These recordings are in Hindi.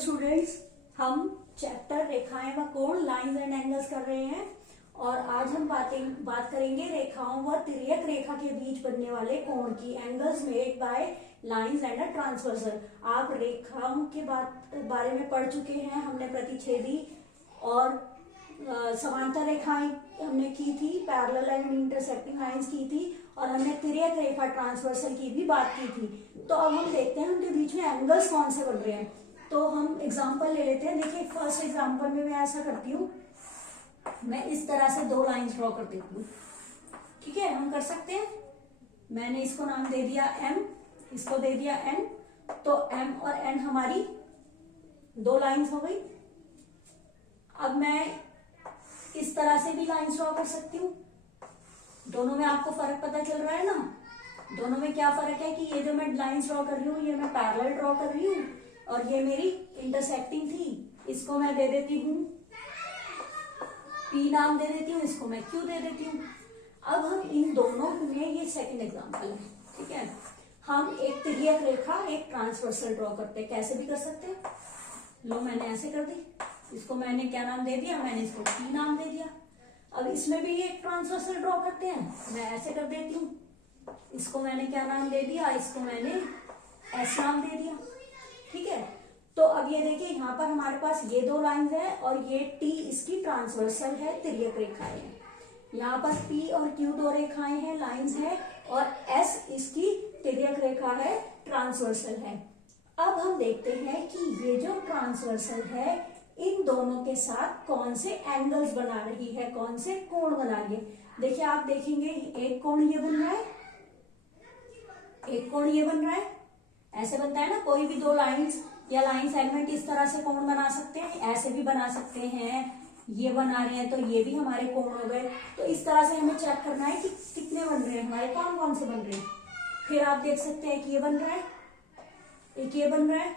स्टूडेंट्स, हम चैप्टर रेखाएं व कोण लाइंस एंड एंगल्स कर रहे हैं और आज हम बात करेंगे रेखाओं व तिर्यक रेखा के बीच बनने वाले कोण की। Angles made by lines and a transversal. आप रेखाओं के बारे में पढ़ चुके हैं। हमने प्रतिच्छेदी और समांतर रेखाएं हमने की थी, पैरेलल एंड इंटरसेक्टिंग लाइंस की थी और हमने तिर्यक रेखा ट्रांसवर्सल की भी बात की थी। तो अब हम देखते हैं उनके बीच में एंगल्स कौन से बन रहे हैं। तो हम एग्जांपल ले लेते हैं। देखिए फर्स्ट एग्जांपल में मैं ऐसा करती हूँ, मैं इस तरह से दो लाइंस ड्रॉ कर देती हूँ। ठीक है, हम कर सकते हैं। मैंने इसको नाम दे दिया m, इसको दे दिया n। तो m और n हमारी दो लाइंस हो गई। अब मैं इस तरह से भी लाइंस ड्रॉ कर सकती हूँ। दोनों में आपको फर्क पता चल रहा है ना। दोनों में क्या फर्क है कि ये जो मैं लाइंस ड्रॉ कर रही हूँ ये मैं पैरेलल ड्रॉ कर रही हूँ और ये मेरी इंटरसेक्टिंग थी। इसको मैं दे देती हूँ P नाम दे देती हूँ, इसको मैं Q दे देती हूँ। अब हम इन दोनों में, ये सेकंड एग्जांपल है, ठीक है, हम एक तिर्यक रेखा एक ट्रांसवर्सल ड्रॉ करते हैं। कैसे भी कर सकते हैं। लो मैंने ऐसे कर दी, इसको मैंने क्या नाम दे दिया, मैंने इसको P नाम दे दिया। अब इसमें भी एक ट्रांसवर्सल ड्रॉ करते हैं। मैं ऐसे कर देती हूँ, इसको मैंने क्या नाम दे दिया, इसको मैंने S नाम दे दिया। ठीक है, तो अब ये देखिए यहाँ पर हमारे पास ये दो लाइंस है और ये T इसकी ट्रांसवर्सल है, तिर्यक रेखाएं हैं। यहाँ पर P और Q दो रेखाएं हैं, लाइंस है, और S इसकी तिर्यक रेखा है, ट्रांसवर्सल है। अब हम देखते हैं कि ये जो ट्रांसवर्सल है इन दोनों के साथ कौन से एंगल्स बना रही है, कौन से कोण बना रही है। देखिए आप देखेंगे एक कोण ये बन रहा है, एक कोण ये बन रहा है। ऐसे बनता है ना, कोई भी दो लाइंस या लाइन सेगमेंट इस तरह से कोण बना सकते हैं, ऐसे भी बना सकते हैं। ये बना रहे हैं तो ये भी हमारे कोण हो गए। तो इस तरह से हमें चेक करना है कि कितने बन रहे हैं हमारे, कौन कौन से बन रहे हैं। फिर आप देख सकते हैं कि ये बन रहा है, एक ये बन रहा है,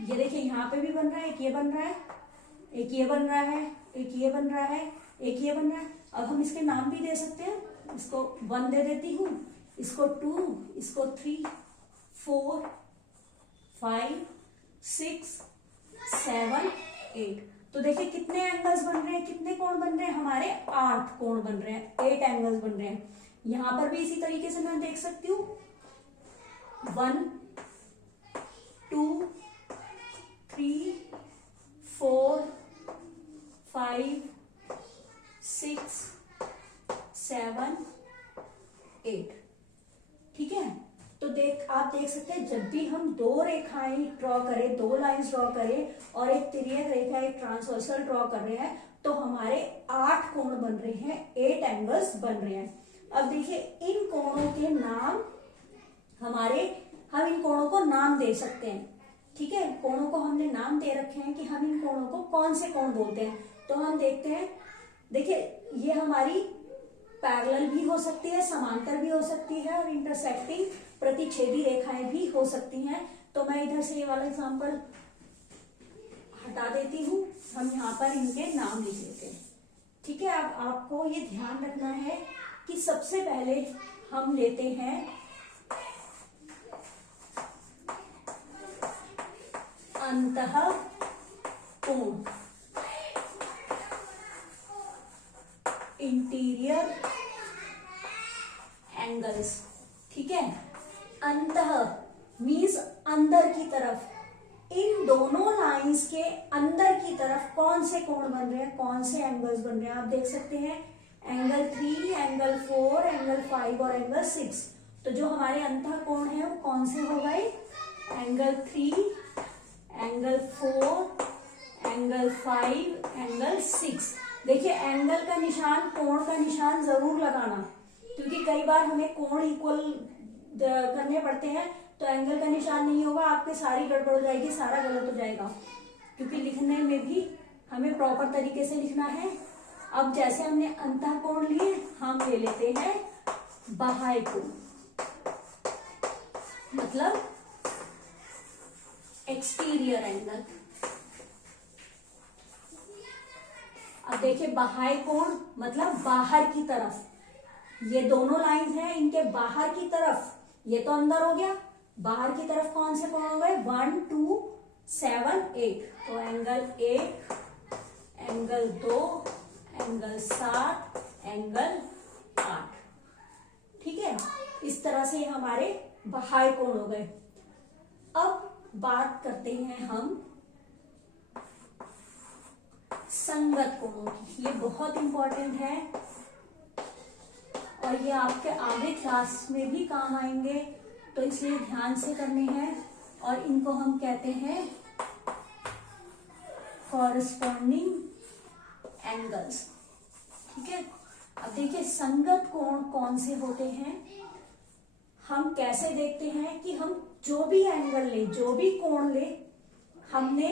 ये देखिए यहाँ पे भी बन रहा है, एक ये बन रहा है, एक ये बन रहा है, एक ये बन रहा है, एक ये बन रहा है। अब हम इसके नाम भी दे सकते हैं। इसको 1 दे देती हूँ, इसको 2, इसको 3, 4, 5, 6, 7, 8। तो देखिए कितने एंगल्स बन रहे हैं, कितने कोण बन रहे हैं हमारे, 8 कोण बन रहे हैं, 8 एंगल्स बन रहे हैं। यहां पर भी इसी तरीके से मैं देख सकती हूँ 1, 2, 3, 4, 5, 6, 7, 8। ठीक है, तो आप देख सकते हैं जब भी हम दो रेखाएं ड्रॉ करें, दो लाइंस ड्रॉ करें और एक तिर्यक रेखा एक ट्रांसवर्सल ड्रॉ कर रहे हैं तो हमारे 8 कोण बन रहे हैं, 8 एंगल्स बन रहे हैं। अब देखिए इन कोणों के नाम हम इन कोणों को नाम दे सकते हैं। ठीक है, कोणों को हमने नाम दे रखे हैं कि हम इन कोणों को कौन से कोण बोलते हैं। तो हम देखते हैं, देखिए ये हमारी पैरेलल भी हो सकती है, समांतर भी हो सकती है और इंटरसेक्टिंग प्रतिच्छेदी रेखाएं भी हो सकती हैं। तो मैं इधर से ये वाला एग्जांपल हटा देती हूँ, हम यहाँ पर इनके नाम लिख लेते हैं। ठीक है, अब आपको ये ध्यान रखना है कि सबसे पहले हम लेते हैं अंतः कोण, इंटीरियर एंगल्स। ठीक है, अंतः मीन्स अंदर की तरफ, इन दोनों लाइंस के अंदर की तरफ कौन से कोण बन रहे हैं, कौन से एंगल्स बन रहे हैं। आप देख सकते हैं एंगल 3, एंगल 4, एंगल 5 और एंगल 6। तो जो हमारे अंतः कोण है वो कौन से हो गए, एंगल 3, एंगल 4, एंगल 5, एंगल 6। देखिए एंगल का निशान, कोण का निशान जरूर लगाना, क्योंकि कई बार हमें कोण इक्वल करने पड़ते हैं तो एंगल का निशान नहीं होगा, आपके सारी गड़बड़ हो जाएगी, सारा गलत हो जाएगा, क्योंकि लिखने में भी हमें प्रॉपर तरीके से लिखना है। अब जैसे हमने अंतः कोण लिए, हम ले लेते हैं बाह्य कोण, मतलब एक्सटीरियर एंगल। अब देखिए बाह्य कोण मतलब बाहर की तरफ, ये दोनों लाइंस हैं इनके बाहर की तरफ, ये तो अंदर हो गया, बाहर की तरफ कौन से कोण हो गए, 1, 2, 7, 8, तो एंगल 1, एंगल 2, एंगल 7, एंगल 8। ठीक है, इस तरह से हमारे बाह्य कोण हो गए। अब बात करते हैं हम संगत कोणों की। ये बहुत इंपॉर्टेंट है और ये आपके आगे क्लास में भी काम आएंगे, तो इसलिए ध्यान से करने हैं। और इनको हम कहते हैं कॉरस्पॉन्डिंग एंगल्स। ठीक है, अब देखिए संगत कोण कौन से होते हैं। हम कैसे देखते हैं कि हम जो भी एंगल ले, जो भी कोण ले, हमने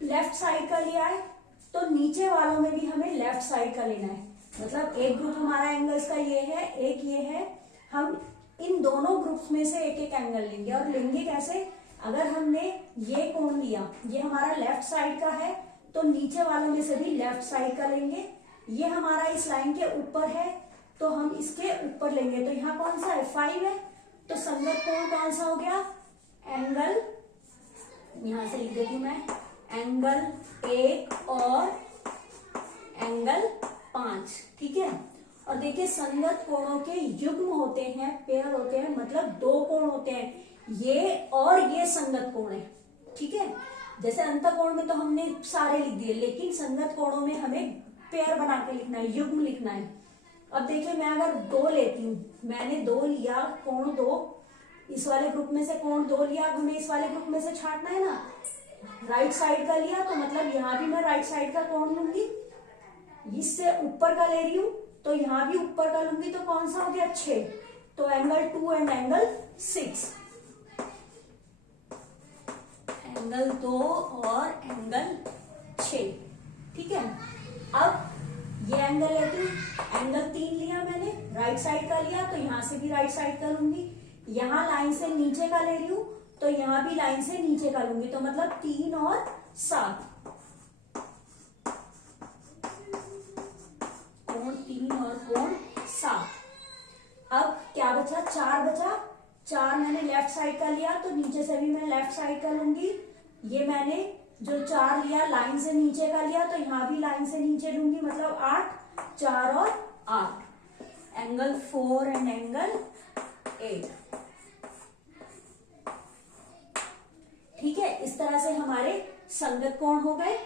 लेफ्ट साइड का लिया है तो नीचे वालों में भी हमें लेफ्ट साइड का लेना है। मतलब एक ग्रुप हमारा एंगल्स का ये है, एक ये है, हम इन दोनों ग्रुप्स में से एक एक एंगल लेंगे। और लेंगे कैसे? अगर हमने ये कोण लिया, ये हमारा लेफ्ट साइड का है, तो नीचे वालों में से भी लेफ्ट साइड का लेंगे। ये हमारा इस लाइन के ऊपर है तो हम इसके ऊपर लेंगे। तो यहाँ कौन सा है? 5 है। तो संगत कोण कौन सा हो गया? एंगल, यहां से लिख देती हूं मैं, एंगल 1 और एंगल 5। ठीक है, और देखिए संगत कोणों के युग्म होते हैं, पेयर होते हैं, मतलब 2 कोण होते हैं, ये और ये संगत कोण है। ठीक है, जैसे अंतःकोण में तो हमने सारे लिख दिए, लेकिन संगत कोणों में हमें पेयर बना के लिखना है, युग्म लिखना है। अब देखिए मैं अगर 2 लेती हूँ, मैंने 2 लिया, कोण 2, इस वाले ग्रुप में से कोण 2 लिया, अब हमें इस वाले ग्रुप में से छांटना है ना। राइट साइड का लिया तो मतलब यहां भी मैं राइट साइड का कोण लूंगी। इससे ऊपर का ले रही हूं तो यहां भी ऊपर का लूंगी, तो कौन सा हो गया? 6। तो एंगल 2 एंड एंगल 6, एंगल 2 और एंगल 6। ठीक है, अब ये एंगल लेती हूँ, एंगल 3 लिया मैंने, राइट साइड का लिया, तो यहां से भी राइट साइड का लूंगी। यहां लाइन से नीचे का ले रही हूं तो यहां भी लाइन से नीचे का लूंगी, तो मतलब 3 और 7, कोण 3 और कोण 7। अब क्या बचा? 4 बचा। 4 मैंने लेफ्ट साइड का लिया तो नीचे से भी मैं लेफ्ट साइड का लूंगी। ये मैंने जो 4 लिया लाइन से नीचे का लिया, तो यहां भी लाइन से नीचे लूंगी, मतलब 8, 4 और 8, एंगल 4 एंड एंगल 8। ठीक है, इस तरह से हमारे संगत कोण हो गए।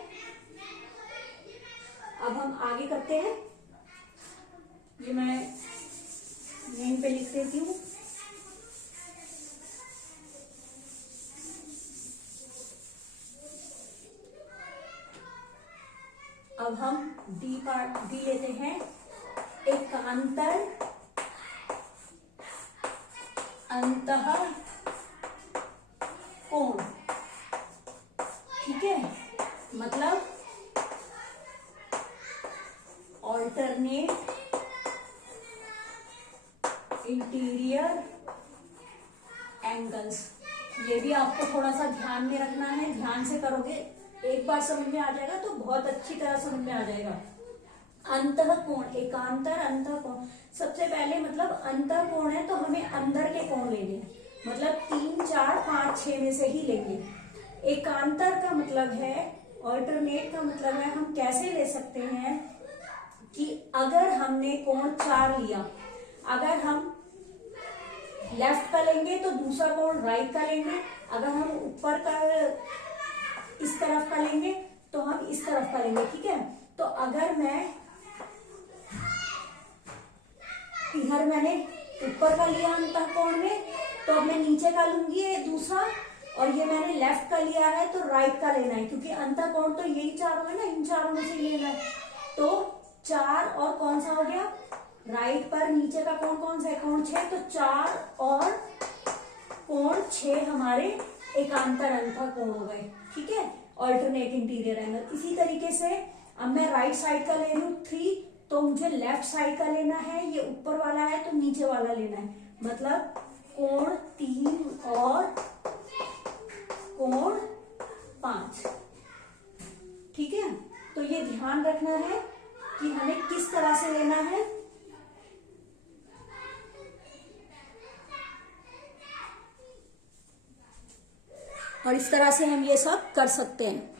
अब हम आगे करते हैं, ये मैं नेम पे लिख देती हूं। अब हम डी लेते हैं, एकांतर अंतः कोण। ठीक है, मतलब ऑल्टरनेट इंटीरियर एंगल्स। ये भी आपको थोड़ा सा ध्यान में रखना है, ध्यान से करोगे एक बार समझ में आ जाएगा तो बहुत अच्छी तरह समझ में आ जाएगा। अंतः कोण, एकांतर अंतः कोण। सबसे पहले मतलब अंतः कोण है तो हमें अंदर के कोण लेने हैं, मतलब 3, 4, 5, 6 में से ही लेंगे। एकांतर का मतलब है, ऑल्टरनेट का मतलब है, हम कैसे ले सकते हैं कि अगर हमने कोण 4 लिया, अगर हम लेफ्ट का लेंगे तो दूसरा कोण राइट का लेंगे, अगर हम ऊपर का इस तरफ का लेंगे तो हम इस तरफ का लेंगे। ठीक है, तो अगर मैं इधर मैंने ऊपर का लिया अंतःकोण में, तो अब मैं नीचे का लूंगी ये दूसरा, और ये मैंने लेफ्ट का लिया है तो राइट का लेना है, क्योंकि अंतःकोण तो यही चारों है ना, इन चारों में से लेना है। तो 4 और कौन सा हो गया? राइट पर नीचे का कोण कौन सा है? कोण 6। तो 4 और कोण 6 हमारे एकांतर अंतःकोण हो गए। ठीक है, ऑल्टरनेट इंटीरियर एंगल। इसी तरीके से अब मैं राइट साइड का ले रही हूँ 3, तो मुझे लेफ्ट साइड का लेना है, ये ऊपर वाला है तो नीचे वाला लेना है, मतलब कोण 3 और कोण 5। ठीक है, तो ये ध्यान रखना है कि हमें किस तरह से लेना है। और इस तरह से हम ये सब कर सकते हैं।